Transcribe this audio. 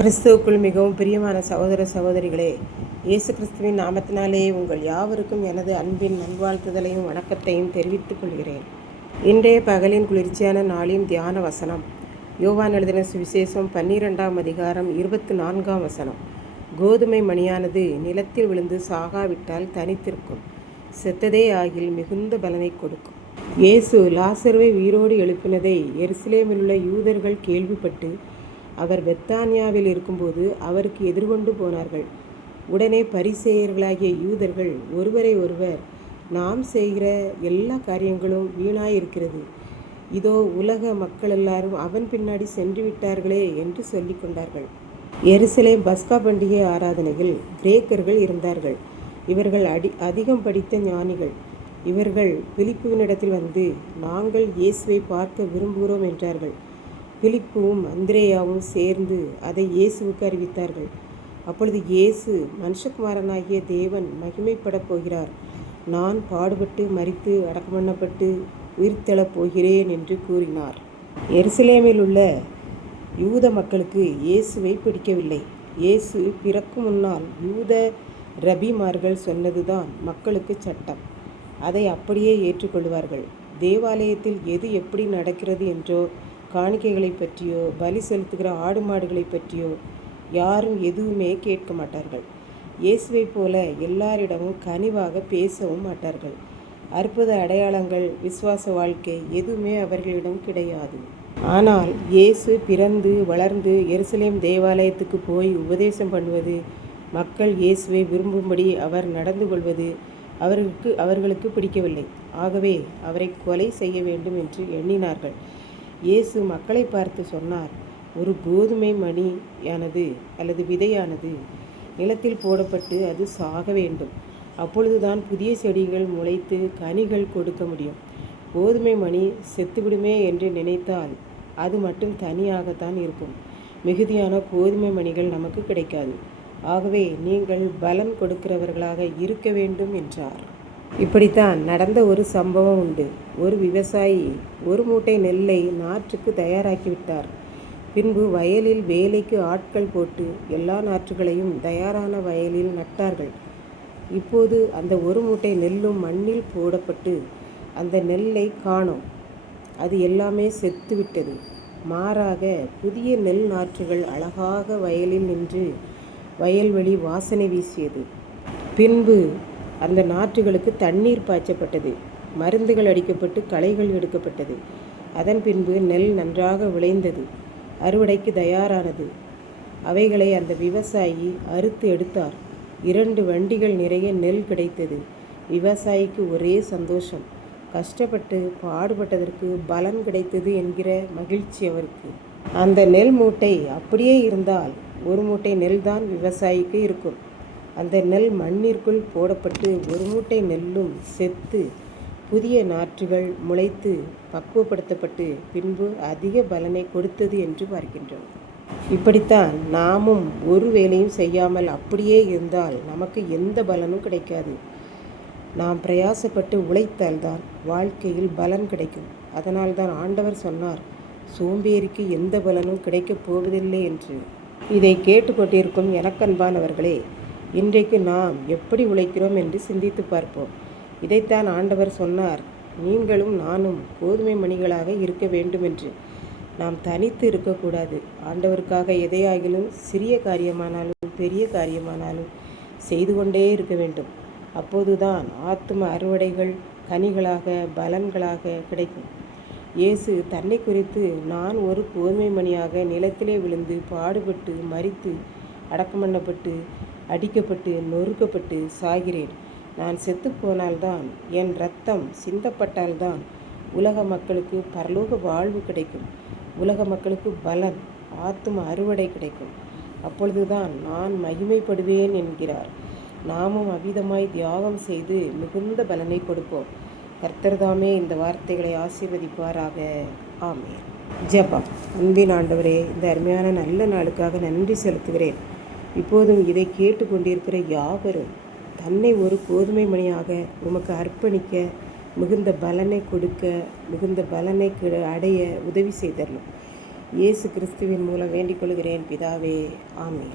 கிறிஸ்துவுக்குள் மிகவும் பிரியமான சகோதர சகோதரிகளே, இயேசு கிறிஸ்துவின் நாமத்தினாலே உங்கள் யாவருக்கும் எனது அன்பின் நல்வாழ்த்துதலையும் வணக்கத்தையும் தெரிவித்துக் கொள்கிறேன். இன்றைய பகலின் குளிர்ச்சியான நாளின் தியான வசனம் யோவான் எழுதின சுவிசேஷம் 12ஆம் அதிகாரம் 24ஆம் வசனம். கோதுமை மணியானது நிலத்தில் விழுந்து சாகாவிட்டால் தனித்திருக்கும், செத்ததே ஆகில் மிகுந்த பலனை கொடுக்கும். இயேசு லாசருவை உயிரோடு எழுப்பினதை எருசலேமில் உள்ள யூதர்கள் கேள்விப்பட்டு அவர் பெத்தானியாவில் இருக்கும்போது அவருக்கு எதிர்கொண்டு போனார்கள். உடனே பரிசேயர்களாகிய யூதர்கள் ஒருவரை ஒருவர், நாம் செய்கிற எல்லா காரியங்களும் வீணாயிருக்கிறது, இதோ உலக மக்கள் எல்லாரும் அவன் பின்னாடி சென்று விட்டார்களே என்று சொல்லி கொண்டார்கள். எருசலேம் பஸ்கா பண்டிகை ஆராதனையில் கிரேக்கர்கள் இருந்தார்கள். இவர்கள் அதிகம் படித்த ஞானிகள். இவர்கள் பிலிப்புவினிடத்தில் வந்து, நாங்கள் இயேசுவை பார்க்க விரும்புகிறோம் என்றார்கள். பிலிப்புவும் அந்திரேயாவும் சேர்ந்து அதை இயேசுவுக்கு அறிவித்தார்கள். அப்பொழுது இயேசு, மனுஷகுமாரனாகிய தேவன் மகிமைப்படப் போகிறார், நான் பாடுபட்டு மரித்து அடக்கமண்ணப்பட்டு உயிர்த்தெழப் போகிறேன் என்று கூறினார். எருசலேமில் உள்ள யூத மக்களுக்கு இயேசுவை பிடிக்கவில்லை. இயேசு பிறக்கும் முன்னால் யூத ரபிமார்கள் சொன்னதுதான் மக்களுக்கு சட்டம். அதை அப்படியே ஏற்றுக்கொள்வார்கள். தேவாலயத்தில் எது எப்படி நடக்கிறது என்றோ, காணிக்கைகளை பற்றியோ, பலி செலுத்துகிற ஆடு மாடுகளை பற்றியோ யாரும் எதுவுமே கேட்க மாட்டார்கள். இயேசுவை போல எல்லாரிடமும் கனிவாக பேசவும் மாட்டார்கள். அற்புத அடையாளங்கள், விசுவாச வாழ்க்கை எதுவுமே அவர்களிடம் கிடையாது. ஆனால் இயேசு பிறந்து வளர்ந்து எருசலேம் தேவாலயத்துக்கு போய் உபதேசம் பண்ணுவது, மக்கள் இயேசுவை விரும்பும்படி அவர் நடந்து கொள்வது அவர்களுக்கு பிடிக்கவில்லை. ஆகவே அவரை கொலை செய்ய வேண்டும் என்று எண்ணினார்கள். இயேசு மக்களை பார்த்து சொன்னார், ஒரு கோதுமை மணியானது அல்லது விதையானது நிலத்தில் போடப்பட்டு அது சாக வேண்டும். அப்பொழுதுதான் புதிய செடிகள் முளைத்து கனிகள் கொடுக்க முடியும். கோதுமை மணி செத்துவிடுமே என்று நினைத்தால் அது மட்டும் தனியாகத்தான் இருக்கும். மிகுதியான கோதுமை மணிகள் நமக்கு கிடைக்காது. ஆகவே நீங்கள் பலன் கொடுக்கிறவர்களாக இருக்க வேண்டும் என்றார். இப்படித்தான் நடந்த ஒரு சம்பவம் உண்டு. ஒரு விவசாயி ஒரு மூட்டை நெல்லை நாற்றுக்கு தயாராக்கிவிட்டார். பின்பு வயலில் வேலைக்கு ஆட்கள் போட்டு எல்லா நாற்றுகளையும் தயாரான வயலில் நட்டார்கள். இப்போது அந்த ஒரு மூட்டை நெல்லும் மண்ணில் போடப்பட்டு அந்த நெல்லை காணோம். அது எல்லாமே செத்துவிட்டது. மாறாக புதிய நெல் நாற்றுகள் அழகாக வயலில் நின்று வயல்வெளி வாசனை வீசியது. பின்பு அந்த நாற்றுகளுக்கு தண்ணீர் பாய்ச்சப்பட்டது, மருந்துகள் அடிக்கப்பட்டு களைகள் எடுக்கப்பட்டது. அதன் பின்பு நெல் நன்றாக விளைந்தது, அறுவடைக்கு தயாரானது. அவைகளை அந்த விவசாயி அறுத்து எடுத்தார். 2 வண்டிகள் நிறைய நெல் கிடைத்தது. விவசாயிக்கு ஒரே சந்தோஷம். கஷ்டப்பட்டு பாடுபட்டதற்கு பலன் கிடைத்தது என்கிற மகிழ்ச்சி அவருக்கு. அந்த நெல் மூட்டை அப்படியே இருந்தால் ஒரு மூட்டை நெல் தான் விவசாயிக்கு இருக்கும். அந்த நெல் மண்ணிற்குள் போடப்பட்டு ஒரு மூட்டை நெல்லும் செத்து புதிய நாற்றுகள் முளைத்து பக்குவப்படுத்தப்பட்டு பின்பு அதிக பலனை கொடுத்தது என்று பார்க்கின்றோம். இப்படித்தான் நாமும் ஒரு வேலையும் செய்யாமல் அப்படியே இருந்தால் நமக்கு எந்த பலனும் கிடைக்காது. நாம் பிரயாசப்பட்டு உழைத்தால்தான் வாழ்க்கையில் பலன் கிடைக்கும். அதனால்தான் ஆண்டவர் சொன்னார், சோம்பேறிக்கு எந்த பலனும் கிடைக்கப் போவதில்லை என்று. இதை கேட்டுக்கொண்டிருக்கும் எனக்கன்பானவர்களே, இன்றைக்கு நாம் எப்படி உழைக்கிறோம் என்று சிந்தித்து பார்ப்போம். இதைத்தான் ஆண்டவர் சொன்னார், நீங்களும் நானும் கோதுமை மணிகளாக இருக்க வேண்டும் என்று. நாம் தனித்து இருக்கக்கூடாது. ஆண்டவருக்காக எதையாகிலும் சிறிய காரியமானாலும் பெரிய காரியமானாலும் செய்து கொண்டே இருக்க வேண்டும். அப்போதுதான் ஆத்தும அறுவடைகள் கனிகளாக பலன்களாக கிடைக்கும். இயேசு தன்னை குறித்து, நான் ஒரு கோதுமை மணியாக நிலத்திலே விழுந்து பாடுபட்டு மரித்து அடக்கமண்ணப்பட்டு அடிக்கப்பட்டு நொறுக்கப்பட்டு சாகிறேன். நான் செத்துப்போனால்தான், என் இரத்தம் சிந்தப்பட்டால்தான் உலக மக்களுக்கு பரலோக வாழ்வு கிடைக்கும். உலக மக்களுக்கு பலன், ஆத்தும அறுவடை கிடைக்கும். அப்பொழுதுதான் நான் மகிமைப்படுவேன் என்கிறார். நாமும் அவ்விதமாய் தியாகம் செய்து மிகுந்த பலனை கொடுப்போம். கர்த்தர்தாமே இந்த வார்த்தைகளை ஆசீர்வதிப்பாராக. ஆமென். ஜெபம். அன்பின் ஆண்டவரே, இந்த அருமையான நல்ல நாளுக்காக நன்றி செலுத்துகிறேன். இப்போதும் இதை கேட்டு கொண்டிருக்கிற யாவரும் தன்னை ஒரு கோதுமை மணியாக உமக்கு அர்ப்பணிக்க, மிகுந்த பலனை கொடுக்க, மிகுந்த பலனை அடைய உதவி செய்தரணும். இயேசு கிறிஸ்துவின் மூலம் வேண்டிக் கொள்கிறேன் பிதாவே. ஆமென்.